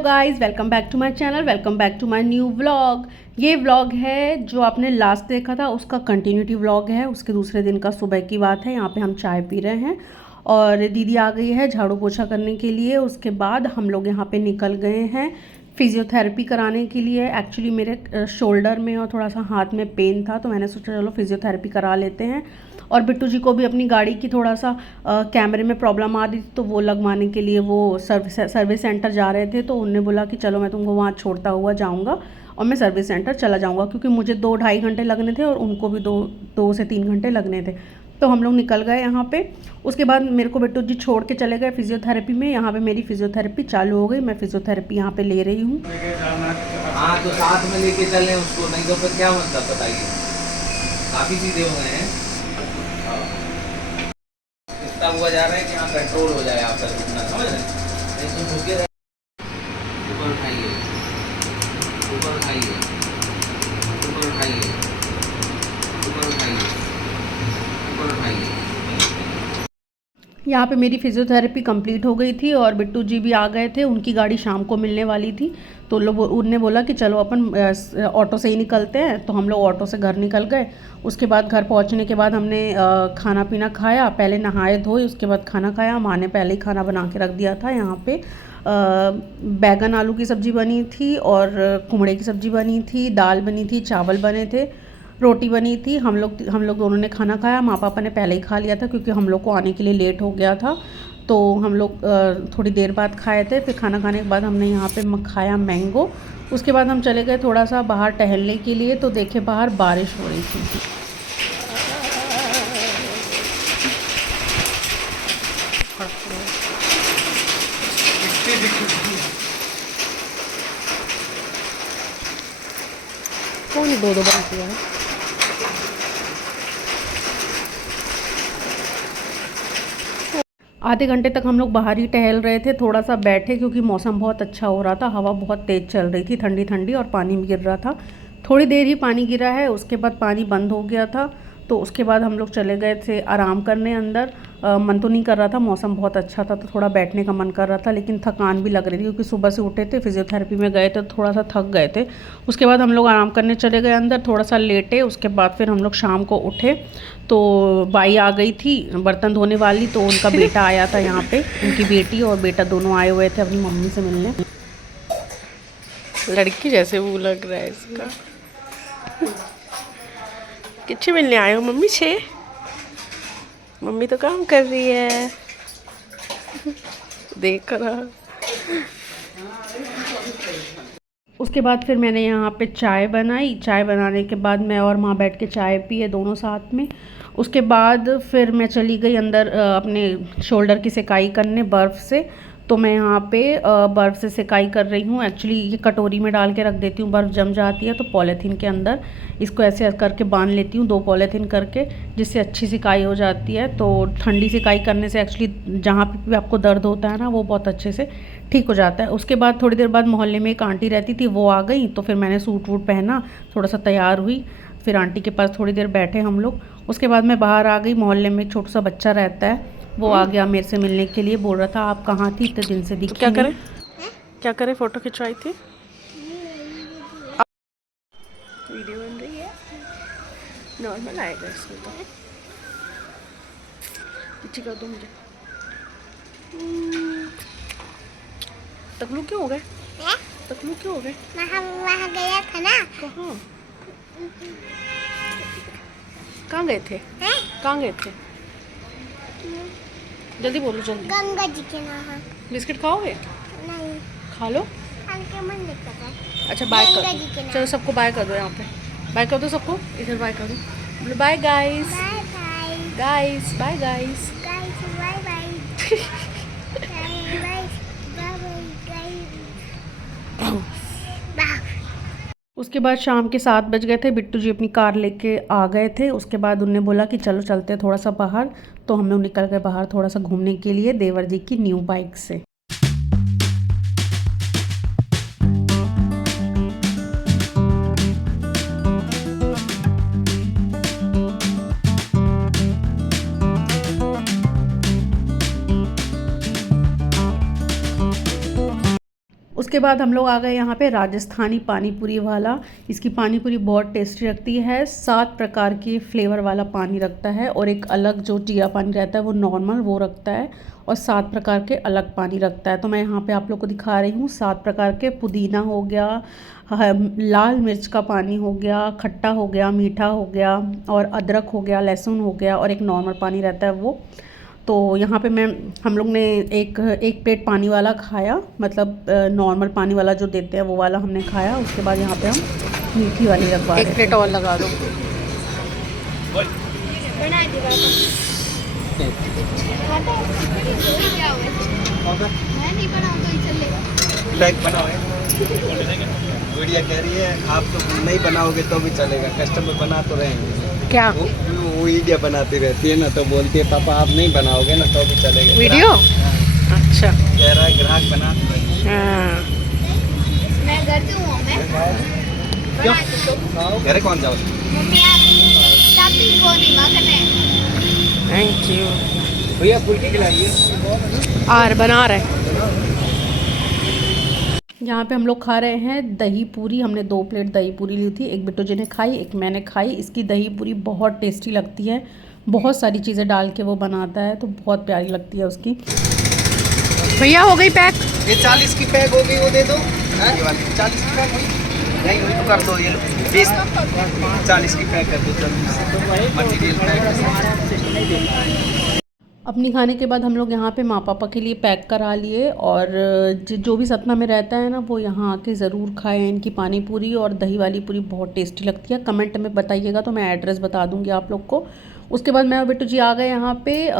Guys, welcome back to my channel, welcome back to my new vlog. ये vlog है जो आपने last देखा था उसका कंटिन्यूटी व्लॉग है। उसके दूसरे दिन का सुबह की बात है। यहाँ पे हम चाय पी रहे हैं और दीदी आ गई है झाड़ू पोछा करने के लिए। उसके बाद हम लोग यहाँ पे निकल गए हैं फिज़ियोथेरेपी कराने के लिए। एक्चुअली मेरे शोल्डर में और थोड़ा सा हाथ में पेन था, तो मैंने सोचा चलो फिज़ियोथेरेपी करा लेते हैं। और बिट्टू जी को भी अपनी गाड़ी की थोड़ा सा कैमरे में प्रॉब्लम आ रही थी, तो वो लगवाने के लिए वो सर्विस सेंटर जा रहे थे। तो उन्होंने बोला कि चलो मैं तुमको वहाँ छोड़ता हुआ जाऊँगा और मैं सर्विस सेंटर चला जाऊँगा, क्योंकि मुझे 2-2.5 घंटे लगने थे और उनको भी 2 से 3 घंटे लगने थे। तो हम लोग निकल गए यहाँ पे। उसके बाद मेरे को बिट्टू जी छोड़ के चले गए फिजियोथेरेपी में। यहाँ पे मेरी फिजियोथेरेपी चालू हो गई। मैं फिजियोथेरेपी यहाँ पे ले रही हूँ। हाँ, तो साथ में लेके चलें उसको, नहीं तो फिर क्या मतलब बताइए। काफी चीजें हो गए हैं, इतना हुआ जा रहा है कि हाँ कंट्रोल हो जाए आपका रुकना, समझ रहे हैं? नहीं तो रुके रहे। ऊपर उठाइए, ऊपर उठाइए, ऊपर उठाइए, ऊपर उठाइए, ऊपर उठाइए। यहाँ पे मेरी फिज़ियोथेरेपी कंप्लीट हो गई थी और बिट्टू जी भी आ गए थे। उनकी गाड़ी शाम को मिलने वाली थी, तो लोग उनने बोला कि चलो अपन ऑटो से ही निकलते हैं। तो हम लोग ऑटो से घर निकल गए। उसके बाद घर पहुँचने के बाद हमने खाना पीना खाया, पहले नहाए धोए, उसके बाद खाना खाया। माँ ने पहले ही खाना बना के रख दिया था। यहाँ पे बैगन आलू की सब्ज़ी बनी थी और कुमड़े की सब्ज़ी बनी थी, दाल बनी थी, चावल बने थे, रोटी बनी थी। हम लोग दोनों ने खाना खाया। माँ पापा ने पहले ही खा लिया था, क्योंकि हम लोग को आने के लिए लेट हो गया था। तो हम लोग थोड़ी देर बाद खाए थे। फिर खाना खाने के बाद हमने यहाँ पे खाया मैंगो। उसके बाद हम चले गए थोड़ा सा बाहर टहलने के लिए। तो देखे बाहर बारिश हो रही थी। कौन दो बनती है? आधे घंटे तक हम लोग बाहर ही टहल रहे थे, थोड़ा सा बैठे, क्योंकि मौसम बहुत अच्छा हो रहा था। हवा बहुत तेज़ चल रही थी, ठंडी ठंडी, और पानी भी गिर रहा था। थोड़ी देर ही पानी गिरा है, उसके बाद पानी बंद हो गया था। तो उसके बाद हम लोग चले गए थे आराम करने अंदर। मन तो नहीं कर रहा था, मौसम बहुत अच्छा था, तो थोड़ा बैठने का मन कर रहा था, लेकिन थकान भी लग रही थी, क्योंकि सुबह से उठे थे, फिजियोथेरेपी में गए थे, थोड़ा सा थक गए थे। उसके बाद हम लोग आराम करने चले गए अंदर, थोड़ा सा लेटे। उसके बाद फिर हम लोग शाम को उठे, तो बाई आ गई थी बर्तन धोने वाली। तो उनका बेटा आया था यहाँ पे, उनकी बेटी और बेटा दोनों आए हुए थे अपनी मम्मी से मिलने। लड़की जैसे वो लग रहा है इसका। किच्छे मिलने आए हो मम्मी से? मम्मी तो काम कर रही है, देख रहा। उसके बाद फिर मैंने यहाँ पे चाय बनाई। चाय बनाने के बाद मैं और माँ बैठ के चाय पिए दोनों साथ में। उसके बाद फिर मैं चली गई अंदर अपने शोल्डर की सिकाई करने बर्फ़ से। तो मैं यहाँ पे बर्फ़ से सिकाई कर रही हूँ। एक्चुअली ये कटोरी में डाल के रख देती हूँ, बर्फ़ जम जाती है तो पॉलीथीन के अंदर इसको ऐसे करके बांध लेती हूँ, 2 पॉलीथीन करके, जिससे अच्छी सिकाई हो जाती है। तो ठंडी सिकाई करने से एक्चुअली जहाँ पे भी आपको दर्द होता है ना, वो बहुत अच्छे से ठीक हो जाता है। उसके बाद थोड़ी देर बाद मोहल्ले में एक आंटी रहती थी, वो आ गई। तो फिर मैंने सूट वूट पहना, थोड़ा सा तैयार हुई, फिर आंटी के पास थोड़ी देर बैठे हम लोग। उसके बाद मैं बाहर आ गई। मोहल्ले में एक छोटा सा बच्चा रहता है, वो आ गया मेरे से मिलने के लिए। बोल रहा था आप कहाँ थी, इतने दिन से दिखी क्या नहीं। करें, क्या करें? फोटो खिंचवाई थी, वीडियो बन रही है, नॉर्मल आएगा इसमें तो। पीछे कर दो मुझे। तकलू क्यों हो गए? तकलू क्यों हो गए? वहाँ गया था ना। कहाँ? कहाँ गए थे? कहाँ गए थे? जल्दी बोलो, जल्दी। गंगा जी के वहाँ। बिस्किट खाओगे? नहीं, खा लो। अंके मन नहीं कर रहा। अच्छा, बाय गंगा कर जी के दो, नाम। चलो सबको बाय कर दो। यहाँ पे बाय कर दो सबको, इधर बाय कर दो, बोलो bye guys. Bye bye guys, bye guys. Guys, bye bye bye bye guys. उसके बाद शाम के 7 बज गए थे। बिट्टू जी अपनी कार लेके आ गए थे। उसके बाद उनने बोला कि चलो चलते हैं थोड़ा सा बाहर। तो हम लोग निकल गए बाहर थोड़ा सा घूमने के लिए देवर जी की न्यू बाइक से। उसके बाद हम लोग आ गए यहाँ पे राजस्थानी पानी पूरी वाला। इसकी पानी पूरी बहुत टेस्टी लगती है। 7 प्रकार के फ्लेवर वाला पानी रखता है और एक अलग जो जीरा पानी रहता है वो नॉर्मल वो रखता है, और 7 प्रकार के अलग पानी रखता है। तो मैं यहाँ पे आप लोग को दिखा रही हूँ 7 प्रकार के। पुदीना हो गया, लाल मिर्च का पानी हो गया, खट्टा हो गया, मीठा हो गया, और अदरक हो गया, लहसुन हो गया, और एक नॉर्मल पानी रहता है वो। तो यहाँ पे हम लोग ने एक प्लेट पानी वाला खाया, मतलब नॉर्मल पानी वाला जो देते हैं वो वाला हमने खाया। उसके बाद यहाँ पे हम मीठी वाली रखवा रहे हैं। 1 प्लेट और लगा दो। बना दी मैं नहीं बनाऊँ तो ही चलेगा। पैक बनाओ। गुड़िया कह रही है आप तो नहीं बनाओगे तो भी चलेगा, कस्टमर बना तो रहेंगे। क्या वो वीडियो बनाती रहती है ना, तो बोलती है पापा आप नहीं बनाओगे ना तो भी चलेगा। वीडियो? अच्छा, कह रहा है ग्राहक बना तो रहेंगे। हाँ। मैं घर पे हूँ, मैं क्यों घर कौन जाओ? मम्मी आप साथी को नहीं मांगने। Thank you. भैया फुल्की खिलाइए। और बना रहे यहाँ पे हम लोग खा रहे हैं दही पूरी। हमने 2 प्लेट दही पूरी ली थी, एक बिट्टू जी ने खाई, एक मैंने खाई। इसकी दही पूरी बहुत टेस्टी लगती है, बहुत सारी चीज़ें डाल के वो बनाता है, तो बहुत प्यारी लगती है उसकी। भैया हो गई पैक? ये 40 की पैक हो गई, वो दे दो। ये वाली 40 की पैक हुई नहीं हुई तो कर दो। ये 20 40 की पैक कर दो मटेरियल पैक। अपनी खाने के बाद हम लोग यहाँ पे माँ पापा के लिए पैक करा लिए, और जो भी सतना में रहता है ना वो यहाँ आके ज़रूर खाएं। इनकी पानी पूरी और दही वाली पूरी बहुत टेस्टी लगती है। कमेंट में बताइएगा तो मैं एड्रेस बता दूँगी आप लोग को। उसके बाद मैं और बिट्टू जी आ गए यहाँ पे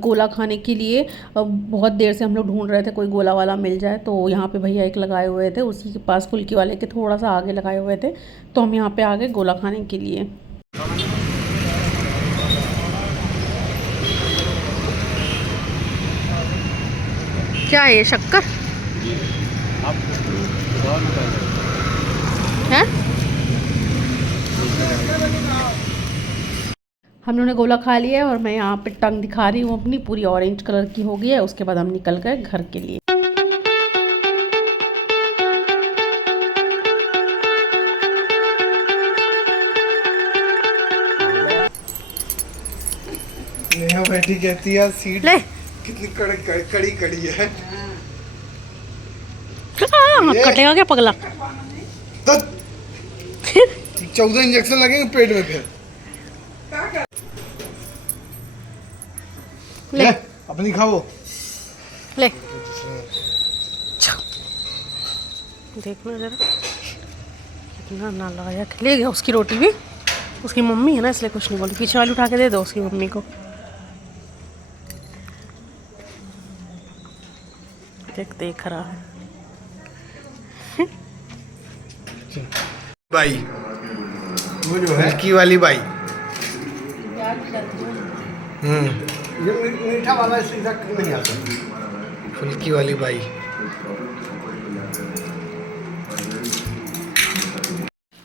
गोला खाने के लिए। बहुत देर से हम लोग ढूंढ रहे थे कोई गोला वाला मिल जाए, तो यहाँ पे भैया एक लगाए हुए थे, उसी के पास फुल्की वाले के थोड़ा सा आगे लगाए हुए थे, तो हम यहाँ पे आ गए गोला खाने के लिए। क्या है ये, शक्कर है? हम लोगों ने गोला खा लिया है और मैं यहाँ पे टंग दिखा रही हूँ अपनी, पूरी ऑरेंज कलर की हो गई है। उसके बाद हम निकल गए घर के लिए। नेहा बैठी कहती है सीट ले कितनी कड़ी कड़ी है। कटेगा क्या पगला? तो 14 इंजेक्शन लगेंगे पेट में फिर। ले अपनी खाओ। ले देखना जरा कितना नालायक। ले गया उसकी रोटी भी। उसकी मम्मी है ना इसलिए कुछ नहीं बोली। पीछे वाली उठा के दे दो उसकी मम्मी को। देख रहा है बाई, वो जो है की वाली बाई। ये मीठा वाला सीधा नहीं आता। फुल्की वाली बाई।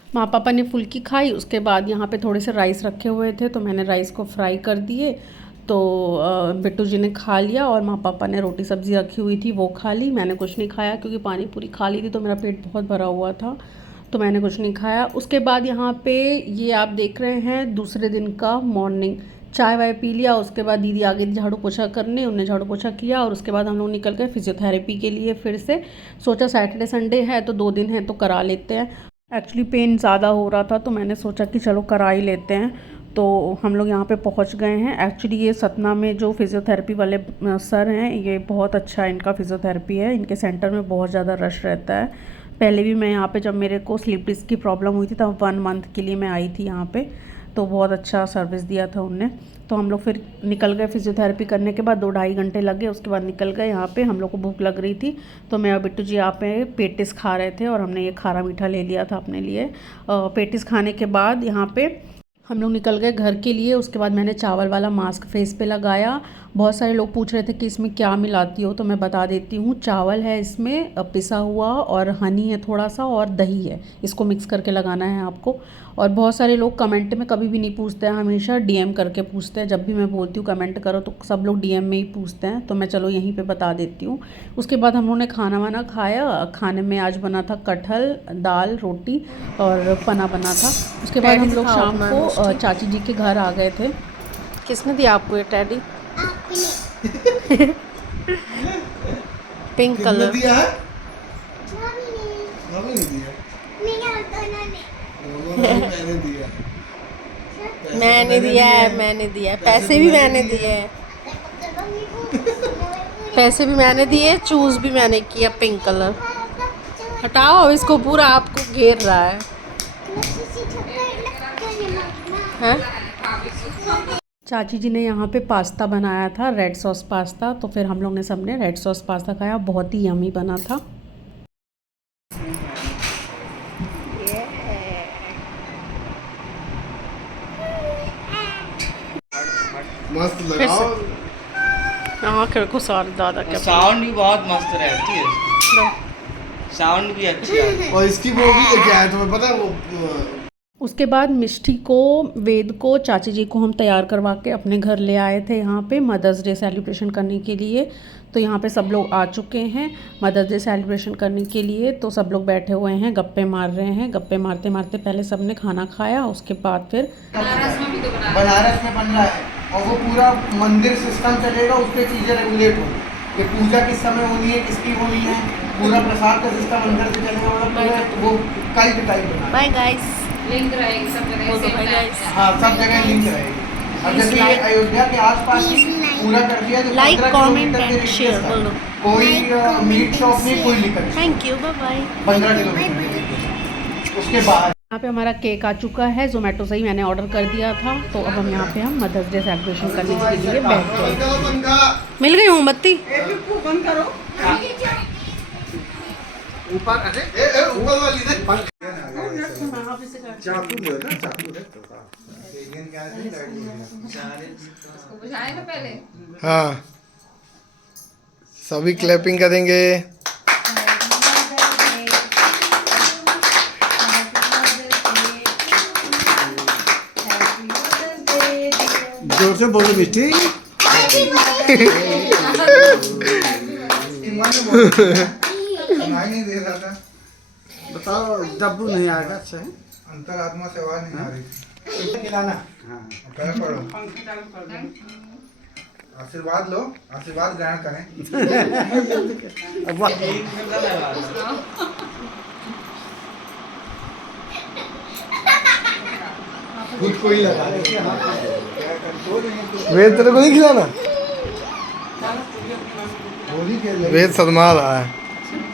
माँ पापा ने फुल्की खाई। उसके बाद यहाँ पे थोड़े से राइस रखे हुए थे, तो मैंने राइस को फ्राई कर दिए। तो बिट्टू जी ने खा लिया, और माँ पापा ने रोटी सब्ज़ी रखी हुई थी वो खा ली। मैंने कुछ नहीं खाया क्योंकि पानी पूरी खा ली थी, तो मेरा पेट बहुत भरा हुआ था, तो मैंने कुछ नहीं खाया। उसके बाद यहाँ पे ये आप देख रहे हैं दूसरे दिन का मॉर्निंग। चाय वाय पी लिया, उसके बाद दीदी आ गई झाड़ू पोछा करने, उन्हें झाड़ू पोछा किया, और उसके बाद हम लोग निकल गए फिजियोथेरेपी के लिए। फिर से सोचा सैटरडे संडे है तो 2 दिन है तो करा लेते हैं। एक्चुअली पेन ज़्यादा हो रहा था, तो मैंने सोचा कि चलो करा ही लेते हैं। तो हम लोग यहाँ पे पहुँच गए हैं। एक्चुअली ये सतना में जो फिज़ियोथेरेपी वाले सर हैं, ये बहुत अच्छा इनका फिज़ियोथेरेपी है। इनके सेंटर में बहुत ज़्यादा रश रहता है। पहले भी मैं यहाँ पे जब मेरे को स्लीप डिस्क की प्रॉब्लम हुई थी तब 1 मंथ के लिए मैं आई थी यहाँ पे, तो बहुत अच्छा सर्विस दिया था उनने। तो हम लोग फिर निकल गए फिजियोथेरेपी करने के बाद। 2-2.5 घंटे लगे। उसके बाद निकल गए। यहाँ पे हम लोग को भूख लग रही थी, तो मैं और बिट्टू जी यहाँ पे पेटिस खा रहे थे, और हमने ये खारा मीठा ले लिया था अपने लिए। पेटिस खाने के बाद यहाँ पे हम लोग निकल गए घर के लिए। उसके बाद मैंने चावल वाला मास्क फेस पे लगाया, बहुत सारे लोग पूछ रहे थे कि इसमें क्या मिलाती हो, तो मैं बता देती हूँ। चावल है इसमें पिसा हुआ, और हनी है थोड़ा सा, और दही है। इसको मिक्स करके लगाना है आपको। और बहुत सारे लोग कमेंट में कभी भी नहीं पूछते हैं, हमेशा डीएम करके पूछते हैं। जब भी मैं बोलती हूँ कमेंट करो तो सब लोग डीएम में ही पूछते हैं, तो मैं चलो यहीं पे बता देती हूँ। उसके बाद हम लोगों ने खाना वाना खाया। खाने में आज बना था कटहल, दाल, रोटी और पना बना था। उसके बाद हम लोग शाम को चाची जी के घर आ गए थे। किसने दिया आपको ये टेडी? आपने पिंक कलर। दिया है? मम्मी ने मम्मी ने दिया। मेरे और दोनों ने मैंने दिया। मैंने दिया है, मैंने दिया है, पैसे भी मैंने दिए हैं, पैसे भी मैंने दिए, चूज भी मैंने किया पिंक कलर। हटाओ इसको, पूरा आपको घेर रहा है। हैं? चाची जी ने यहाँ पे पास्ता बनाया था, रेड सॉस पास्ता। तो फिर हम लोग ने सबने रेड सॉस पास्ता खाया, बहुत ही यमी बना था। मस्त लगाओ। आँख को सारे दादा क्या साउंड भी बहुत मस्त रहती है इसकी। साउंड भी अच्छी है। और इसकी वो भी क्या है तुम्हें पता है वो उसके बाद मिष्टी को, वेद को, चाची जी को हम तैयार करवा के अपने घर ले आए थे यहाँ पे मदर्स डे सेलिब्रेशन करने के लिए। तो यहाँ पे सब लोग आ चुके हैं मदर्स डे सेलिब्रेशन करने के लिए। तो सब लोग बैठे हुए हैं, गप्पे मार रहे हैं। गप्पे मारते मारते पहले सब ने खाना खाया, उसके बाद फिर बनारस में बन रहा है और वो पूरा मंदिर सिस्टम चलेगा, उस पर चीज़ें रेगुलेट होंगी कि पूजा किस समय होनी है, किसकी होनी है, पूरा प्रसाद का सिस्टम अंदर से चलेगा। मतलब वो कल्ट टाइप बना। Bye guys. लिंक रहेगी सब जगह सेम टाइम। हाँ, सब जगह लिंक रहेगी। अब जैसे ये अयोध्या के आसपास ही पूरा कर दिया तो लाइक 15 कमेंट किलोमीटर के एंड शेयर radius बोलो। तक कोई मीट शॉप नहीं, कोई लिकर नहीं। Thank you, bye bye. 15 kilometre के radius। उसके बाद यहाँ पे हमारा केक आ चुका है, जोमेटो से ही मैंने ऑर्डर कर दिया था। तो अब हम यहाँ पे हम मदर्स डे सेलिब्रेशन करने के लिए बैठ गए। मिल गई मोमबत्ती। ऊपर अरे ऊपर वाली दे चाकू दे ना, चाकू दे उसको बुझाए ना पहले। हाँ, सभी क्लैपिंग करेंगे। जोर से बोलो मिष्टी। नहीं दे रहा था। बताओ डब्बू नहीं आएगा। अच्छा है, अंतरात्मा से आवाज नहीं आ रही थी। खिलाना। हाँ, पैर पड़ो, आशीर्वाद लो, आशीर्वाद ग्रहण करें। खुद को ही लगा वेद तेरे को नहीं खिलाना। वेद शर्मा रहा है।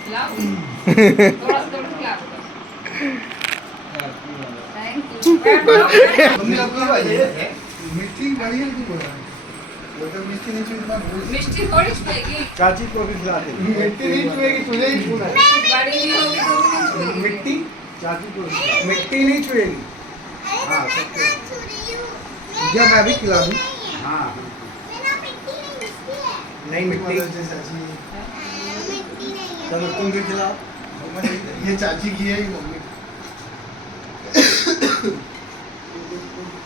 थोड़ा सा खिला दो। Thank you. मिष्टी बढ़िया की बोल रहा है। वो तो मिष्टी नहीं छुएगी। मिष्टी थोड़ी छुएगी। चाची को भी खिला दे। मिट्टी नहीं छुएगी, तुझे ही छूना है। बड़ी भी होगी तो भी नहीं छुएगी। मिट्टी चाची को मिट्टी नहीं छुएगी। हाँ, जब मैं भी खिला दूँ। हाँ, नहीं मिट्टी। चलो तुम भी खिलाओ। ये चाची की है, ये मम्मी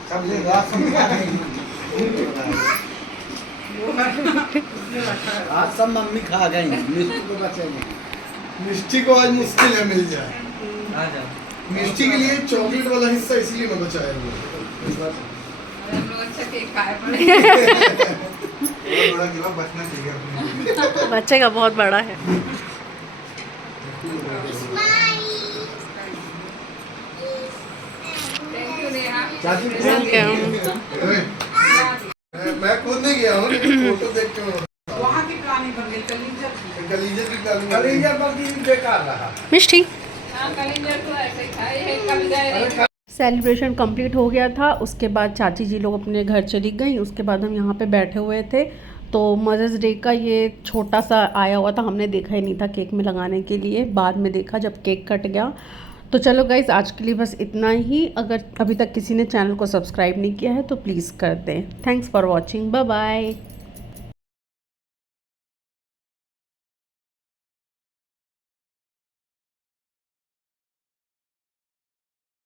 सब ले आज सब मम्मी खा गई, मिष्टी को बचेंगे। मिष्टी को आज मुश्किल है मिल जाए। मिष्टी के लिए चॉकलेट वाला हिस्सा इसीलिए मैं बचाया हुआ। हम लोग अच्छा केक खाए पड़े। थोड़ा गिला बचना चाहिए अपने। बच्चे का बहुत बड़ा है। Thank you Neha. चाची मैं खुद नहीं गया हूँ, लेकिन फोटो देख के वहाँ की प्लानिंग बन गई कलीजर की कलीजर बल्कि बेकार रहा। मिष्टी। हाँ, कलिंजर तो ऐसे ही था, ये कल गए। सेलिब्रेशन कंप्लीट हो गया था। उसके बाद चाची जी लोग अपने घर चली गई। उसके बाद हम यहाँ पे बैठे हुए थे। तो मदर्स डे का ये छोटा सा आया हुआ था, हमने देखा ही नहीं था केक में लगाने के लिए, बाद में देखा जब केक कट गया। तो चलो गाइज़, आज के लिए बस इतना ही। अगर अभी तक किसी ने चैनल को सब्सक्राइब नहीं किया है तो प्लीज़ कर दें। Thanks for watching, bye bye.